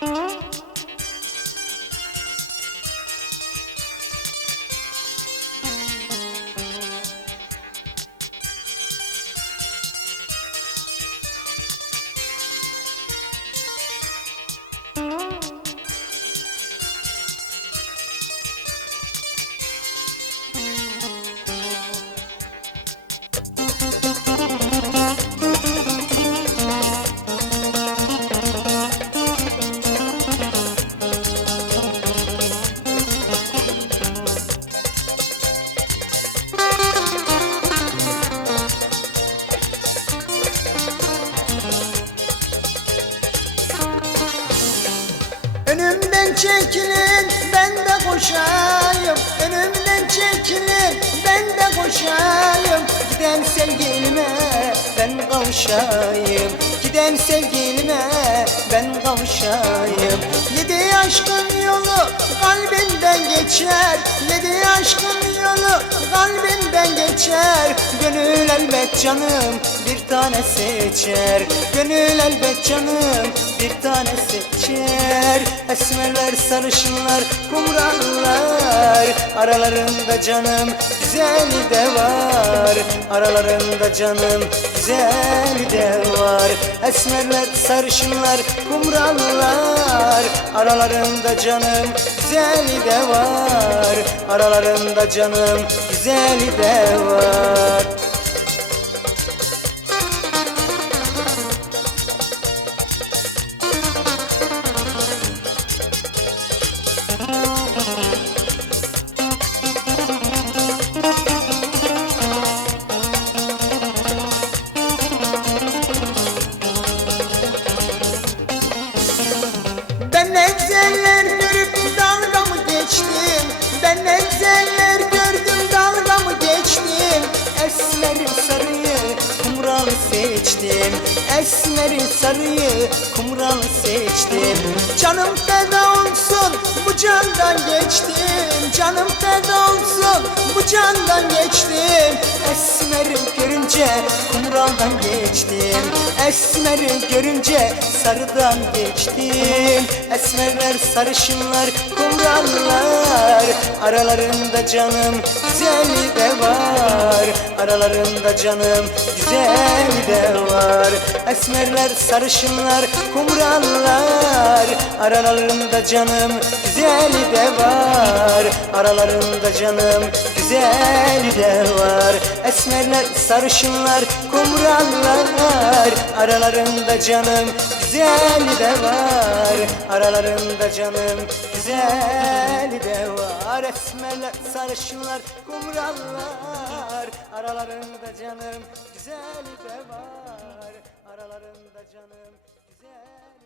Mm-hmm. Koşayım. Önümden çekilir ben de koşayım. Giden sevgilime ben kavuşayım. Giden sevgilime ben kavuşayım. Yedi aşkın yolu kalbinden geçer. Yedi aşkın yolu kalbinden geçer. Gönül elbet canım bir tane seçer. Gönül elbet canım bir tane seçer. Esmerler sarışınlar kumrallar Aralarında canım güzeli de var. Aralarında canım güzeli de var. Esmerler sarışınlar kumrallar Aralarında canım güzeli de var. Aralarında canım güzeli de var Ben ne güzeller görüp dalga mı geçtim? Ben ne güzeller gördüm dalga mı geçtim? Esmeri sarıyı kumral seçtim. Esmeri sarıyı kumral seçtim. Canım feda olsun bu candan geçtim. Canım feda olsun bu candan geçtim. Esmeri görünce kumraldan Esmeri görünce sarıdan geçtim. Esmerler sarışınlar kumrallar. Aralarında canım güzeli de var. Aralarında canım güzeli de var. Esmerler sarışınlar kumrallar. Aralarında canım güzeli de var Aralarında canım güzeli de var. Esmerler sarışınlar kumrallar. Aralarında canım güzeli de var. Aralarında canım güzeli de var. Esmerler sarışınlar kumrallar. Aralarında canım güzeli de var. Aralarında canım güzel